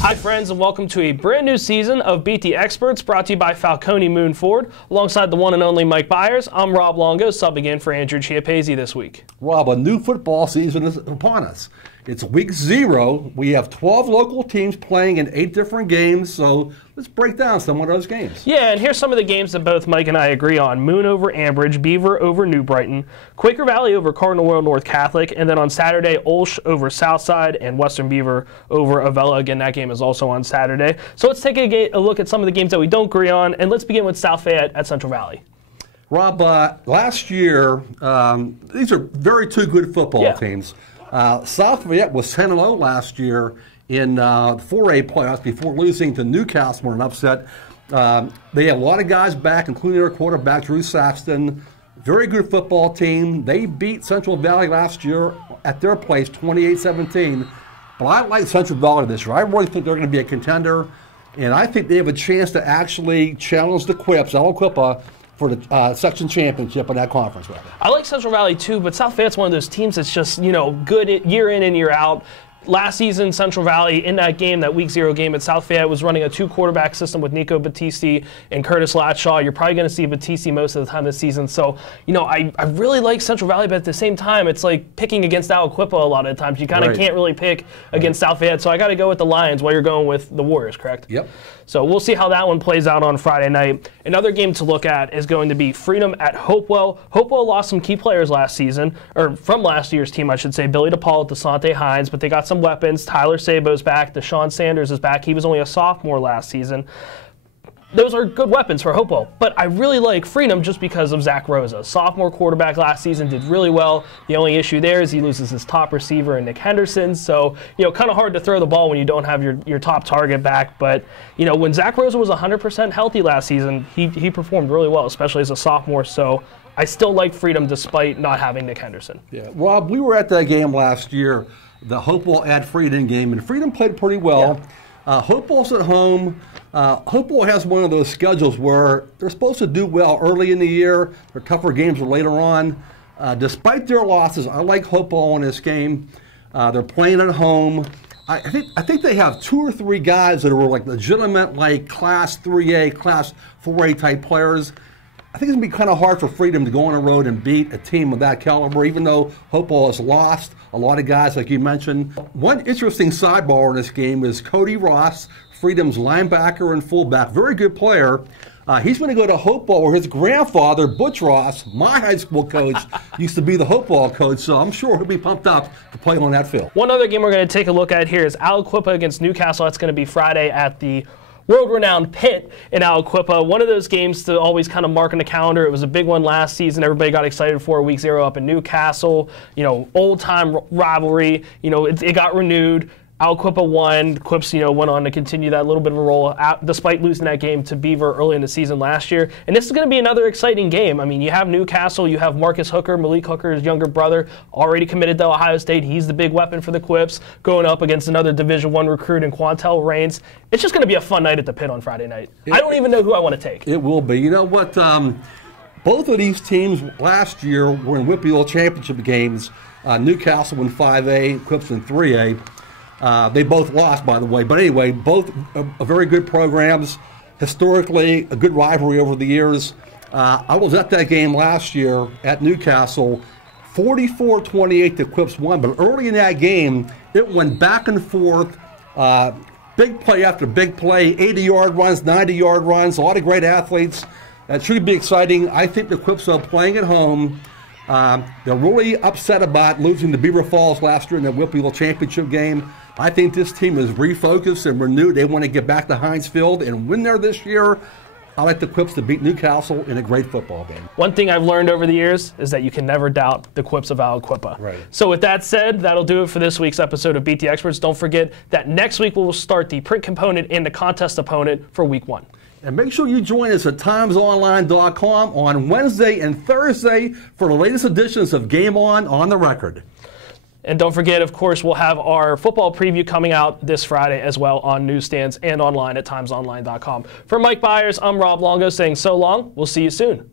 Hi friends, and welcome to a brand new season of Beat the Experts, brought to you by Falcone Moon Ford. Alongside the one and only Mike Bires, I'm Rob Longo, subbing in for Andrew Chiappese this week. Rob, a new football season is upon us. It's week 0. We have 12 local teams playing in 8 different games, so let's break down some of those games. Yeah, and here's some of the games that both Mike and I agree on. Moon over Ambridge, Beaver over New Brighton, Quaker Valley over Cardinal Royal North Catholic, and then on Saturday, Olsh over Southside and Western Beaver over Avella. Again, that game is also on Saturday. So let's take a look at some of the games that we don't agree on, and let's begin with South Fayette at Central Valley. Rob, last year, these are two good football teams. South Fayette was 10-0 last year in 4A playoffs before losing to Newcastle in an upset. They have a lot of guys back, including their quarterback, Drew Saxton. Very good football team. They beat Central Valley last year at their place, 28-17. But I like Central Valley this year. I really think they're going to be a contender, and I think they have a chance to actually challenge the Quips, Aliquippa, for the section championship in that conference. I like Central Valley too, but South Fayette's one of those teams that's just, good year in and year out. Last season, Central Valley, in that game, that Week 0 game at South Fayette, was running a 2-quarterback system with Nico Battisti and Curtis Latshaw. You're probably going to see Battisti most of the time this season. So, I really like Central Valley, but at the same time, it's like picking against Aliquippa a lot of the times. You kind of can't really pick against South Fayette. So I got to go with the Lions while you're going with the Warriors, correct? Yep. So we'll see how that one plays out on Friday night. Another game to look at is going to be Freedom at Hopewell. Hopewell lost some key players last season, or from last year's team, I should say. Billy DePaul, DeSante Hines, but they got some weapons. Tyler Sabo's back. Deshaun Sanders is back. He was only a sophomore last season. Those are good weapons for Hopewell, but I really like Freedom just because of Zach Rosa. Sophomore quarterback last season, did really well. The only issue there is he loses his top receiver in Nick Henderson, so kind of hard to throw the ball when you don't have your top target back. But when Zach Rosa was 100% healthy last season, he performed really well, especially as a sophomore. So I still like Freedom despite not having Nick Henderson. Yeah, Rob, we were at that game last year, the Hopewell at Freedom game, and Freedom played pretty well. Hopewell's at home. Hopewell has one of those schedules where they're supposed to do well early in the year. Their tougher games are later on. Despite their losses, I like Hopewell in this game. They're playing at home. I think they have 2 or 3 guys that are like legitimate, like Class 3A, Class 4A type players. I think it's going to be kind of hard for Freedom to go on the road and beat a team of that caliber, even though Hopewell has lost a lot of guys, like you mentioned. One interesting sidebar in this game is Cody Ross, Freedom's linebacker and fullback, very good player. He's going to go to Hopewell, where his grandfather, Butch Ross, my high school coach, used to be the Hopewell coach, so I'm sure he'll be pumped up to play on that field. One other game we're going to take a look at here is Aliquippa against Newcastle. That's going to be Friday at the world-renowned Pit in Aliquippa. One of those games to always kind of mark on the calendar. It was a big one last season. Everybody got excited for Week 0 up in Newcastle. Old-time rivalry. It got renewed. Aliquippa won. Quips, went on to continue that little bit of a roll despite losing that game to Beaver early in the season last year. And this is going to be another exciting game. I mean, you have Newcastle, you have Marcus Hooker, Malik Hooker's younger brother, already committed to Ohio State. He's the big weapon for the Quips, going up against another Division I recruit in Quantel Raines. It's just going to be a fun night at the Pit on Friday night. I don't even know who I want to take. It will be. You know what? Both of these teams last year were in Whippy Championship games. Newcastle in 5A, Quips in 3A. They both lost, by the way. But anyway, both are very good programs. Historically, a good rivalry over the years. I was at that game last year at Newcastle. 44-28 the Quips won. But early in that game, it went back and forth. Big play after big play. 80-yard runs, 90-yard runs. A lot of great athletes. That should be exciting. I think the Quips are playing at home. They're really upset about losing to Beaver Falls last year in the Whippy Championship game. I think this team is refocused and renewed. They want to get back to Heinz Field and win there this year. I like the Quips to beat Newcastle in a great football game. One thing I've learned over the years is that you can never doubt the Quips of Aliquippa. Right. So with that said, that'll do it for this week's episode of Beat the Experts. Don't forget that next week we'll start the print component and the contest opponent for Week 1. And make sure you join us at timesonline.com on Wednesday and Thursday for the latest editions of Game On the Record. And don't forget, of course, we'll have our football preview coming out this Friday as well on newsstands and online at timesonline.com. For Mike Bires, I'm Rob Longo saying so long. We'll see you soon.